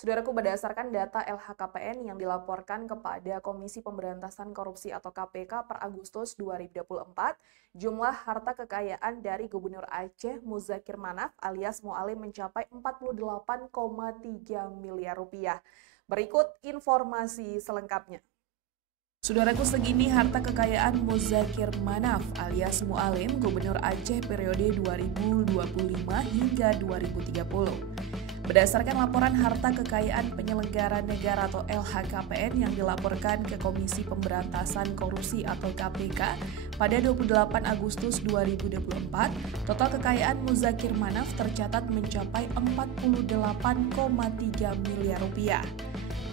Saudaraku, berdasarkan data LHKPN yang dilaporkan kepada Komisi Pemberantasan Korupsi atau KPK per Agustus 2024, jumlah harta kekayaan dari Gubernur Aceh Muzakir Manaf alias Mualim mencapai 48,3 miliar rupiah. Berikut informasi selengkapnya. Saudaraku, segini harta kekayaan Muzakir Manaf alias Mualim, Gubernur Aceh periode 2025 hingga 2030. Berdasarkan laporan harta kekayaan penyelenggara negara atau LHKPN yang dilaporkan ke Komisi Pemberantasan Korupsi atau KPK pada 28 Agustus 2024, total kekayaan Muzakir Manaf tercatat mencapai 48,3 miliar rupiah.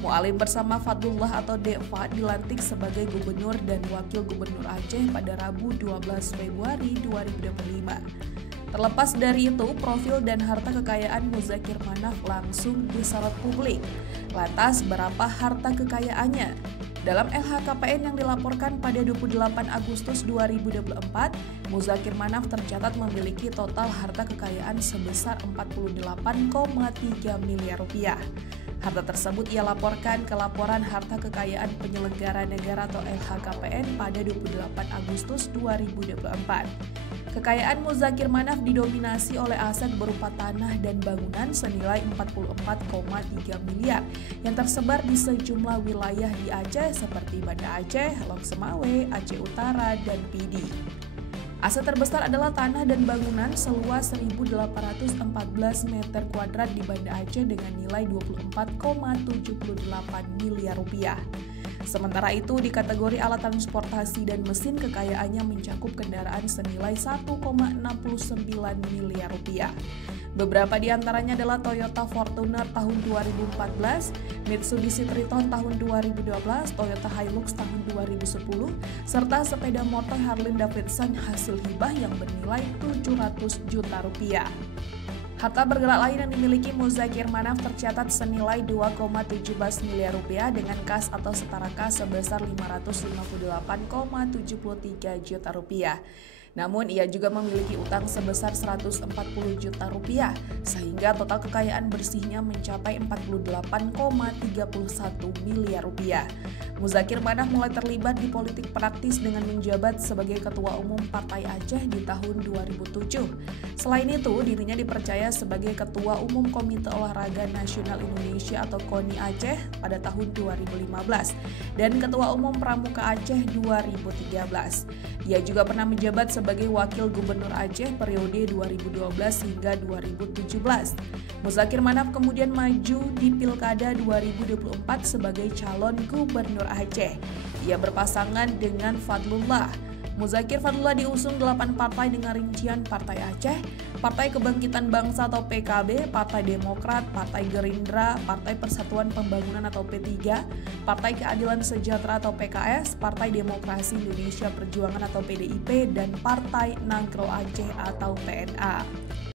Mualim bersama Fadlullah atau Deva dilantik sebagai Gubernur dan Wakil Gubernur Aceh pada Rabu 12 Februari 2025. Terlepas dari itu, profil dan harta kekayaan Muzakir Manaf langsung disorot publik. Lantas, berapa harta kekayaannya? Dalam LHKPN yang dilaporkan pada 28 Agustus 2024, Muzakir Manaf tercatat memiliki total harta kekayaan sebesar 48,3 miliar rupiah. Harta tersebut ia laporkan ke laporan harta kekayaan penyelenggara negara atau LHKPN pada 28 Agustus 2024. Kekayaan Muzakir Manaf didominasi oleh aset berupa tanah dan bangunan senilai 44,3 miliar yang tersebar di sejumlah wilayah di Aceh seperti Banda Aceh, Lok Semawe, Aceh Utara, dan Pidi. Aset terbesar adalah tanah dan bangunan seluas 1.814 meter kuadrat di Banda Aceh dengan nilai 24,78 miliar rupiah. Sementara itu, di kategori alat transportasi dan mesin kekayaannya mencakup kendaraan senilai 1,69 miliar rupiah. Beberapa di antaranya adalah Toyota Fortuner tahun 2014, Mitsubishi Triton tahun 2012, Toyota Hilux tahun 2010, serta sepeda motor Harley Davidson hasil hibah yang bernilai 700 juta rupiah. Harta bergerak lain yang dimiliki Muzakir Manaf tercatat senilai 2,17 miliar rupiah dengan kas atau setara kas sebesar 558,73 juta rupiah. Namun ia juga memiliki utang sebesar 140 juta rupiah sehingga total kekayaan bersihnya mencapai 48,31 miliar rupiah. Muzakir Manaf mulai terlibat di politik praktis dengan menjabat sebagai Ketua Umum Partai Aceh di tahun 2007. Selain itu, dirinya dipercaya sebagai Ketua Umum Komite Olahraga Nasional Indonesia atau KONI Aceh pada tahun 2015 dan Ketua Umum Pramuka Aceh 2013. Ia juga pernah menjabat sebagai Wakil Gubernur Aceh periode 2012 hingga 2017. Muzakir Manaf kemudian maju di Pilkada 2024 sebagai calon Gubernur Aceh. Ia berpasangan dengan Fadlullah. Muzakir Fadlullah diusung 8 partai dengan rincian Partai Aceh, Partai Kebangkitan Bangsa atau PKB, Partai Demokrat, Partai Gerindra, Partai Persatuan Pembangunan atau P3, Partai Keadilan Sejahtera atau PKS, Partai Demokrasi Indonesia Perjuangan atau PDIP, dan Partai Nagro Aceh atau PNA.